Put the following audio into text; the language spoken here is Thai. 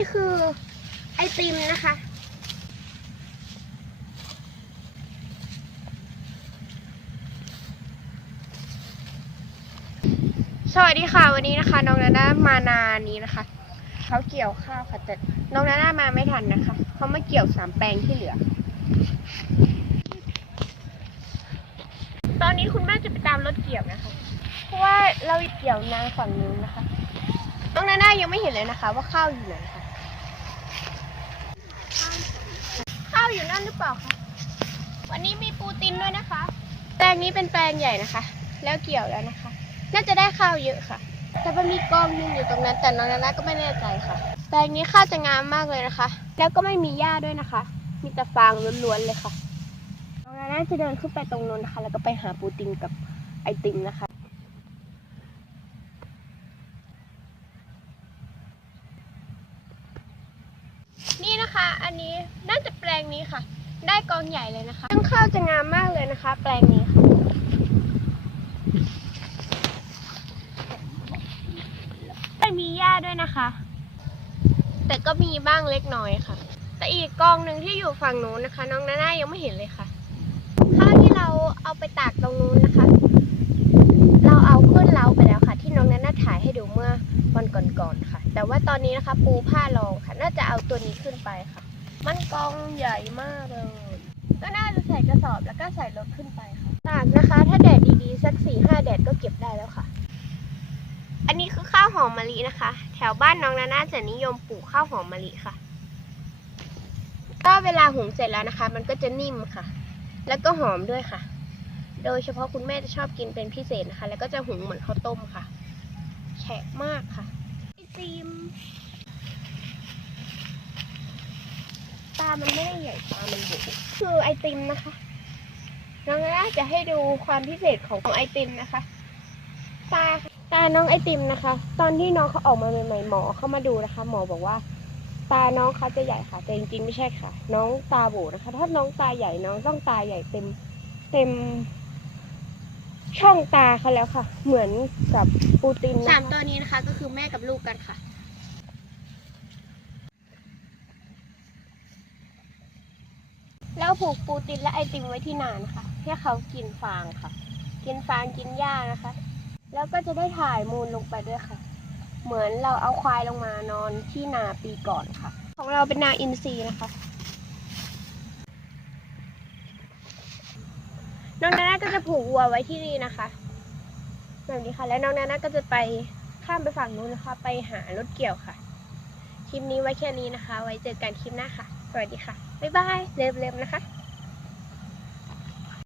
นี่คือไอติมนะคะ สวัสดีค่ะ วันนี้นะคะ น้องนาน่ามานานี้นะคะเขาเกี่ยวข้าวค่ะแต่น้องนาน่ามาไม่ทันนะคะเขามาเกี่ยวสามแปลงที่เหลือ ตอนนี้คุณแม่จะไปตามรถเกี่ยวนะคะเพราะว่าเราเกี่ยวนาฝั่งนู้นนะคะ น้องนาน่ายังไม่เห็นเลยนะคะ ว่าข้าวอยู่ไหนค่ะข้าว อยู่นั่นหรือเปล่าคะวันนี้มีปูตินด้วยนะคะ แปลงนี้เป็นแปลงใหญ่นะคะ แล้วเกี่ยวแล้วนะคะ น่าจะได้ข้าวเยอะค่ะ แต่มันมีกองนึงอยู่ตรงนั้น แต่น้องนานาก็ไม่แน่ใจค่ะ แปลงนี้ข้าวจะงามมากเลยนะคะ แล้วก็ไม่มีหญ้าด้วยนะคะ มีแต่ฟางล้วนๆเลยค่ะน้องนานาจะเดินขึ้นไปตรงนู้นนะคะ แล้วก็ไปหาปูตินกับไอติมนะคะนี่นะคะ อันนี้ งนี้ค่ะ ได้กองใหญ่เลยนะคะซึ่งข้าวจะงามมากเลยนะคะ แปลงนี้ค่ะไม่มีหญ้าด้วยนะคะ แต่ก็มีบ้างเล็กน้อยค่ะ แต่อีกกองหนึ่งที่อยู่ฝั่งนู้นนะคะ น้องนาน่ายังไม่เห็นเลยค่ะ ข้าวที่เราเอาไปตากตรงนู้นนะคะ เราเอาขึ้นเล้าไปแล้วค่ะ ที่น้องนาน่าถ่ายให้ดูเมื่อวันก่อนๆค่ะ แต่ว่าตอนนี้นะคะ ปูผ้ารองค่ะ น่าจะเอาตัวนี้ขึ้นไปค่ะ มันกองใหญ่มากเลย ก็น่าจะใส่กระสอบแล้วก็ใส่รถขึ้นไปค่ะตากนะคะ ถ้าแดดดีๆ สักสี่ห้าแดดก็เก็บได้แล้วค่ะ อันนี้คือข้าวหอมมะลินะคะ แถวบ้านน้องนาน่าจะนิยมปลูกข้าวหอมมะลิค่ะ ก็เวลาหุงเสร็จแล้วนะคะ มันก็จะนิ่มค่ะ แล้วก็หอมด้วยค่ะ โดยเฉพาะคุณแม่จะชอบกินเป็นพิเศษนะคะ แล้วก็จะหุงเหมือนข้าวต้มค่ะแฉะมากค่ะไอติม ตามันไม่ได้ใหญ่ตามันบุคือไอติมนะคะน้องน่าจะให้ดูความพิเศษของของไอติมนะคะ ตาตาน้องไอติมนะคะ ตอนที่น้องเขาออกมาใหม่ๆหมอเข้ามาดูนะคะ หมอบอกว่า ตาน้องเขาจะใหญ่ค่ะ แต่จริงๆไม่ใช่ค่ะ น้องตาโบนะคะ ถ้าน้องตาใหญ่น้องต้องตาใหญ่เต็มเต็ม ช่องตาเขาแล้วค่ะ เหมือนกับปูตินสามตัวนี้นะคะก็คือแม่กับลูกกันค่ะ แล้วผูกปูตินและไอติมไว้ที่นานค่ะให้เขากินฟางค่ะ กินฟางกินหญ้านะคะ แล้วก็จะได้ถ่ายมูลลงไปด้วยค่ะ เหมือนเราเอาควายลงมานอนที่นาปีก่อนค่ะ ของเราเป็นนาอินทรีย์นะคะน้องนาน่าก็จะผูกวัวไว้ที่นี่นะคะแบบนี้ค่ะ แล้วน้องนาน่าก็จะไปข้ามไปฝั่งนู้นนะคะ ไปหารถเกี่ยวค่ะ คลิปนี้ไว้แค่นี้นะคะ ไว้เจอกันคลิปหน้าค่ะ สวัสดีค่ะ บ๊ายบายเร็วๆนะคะ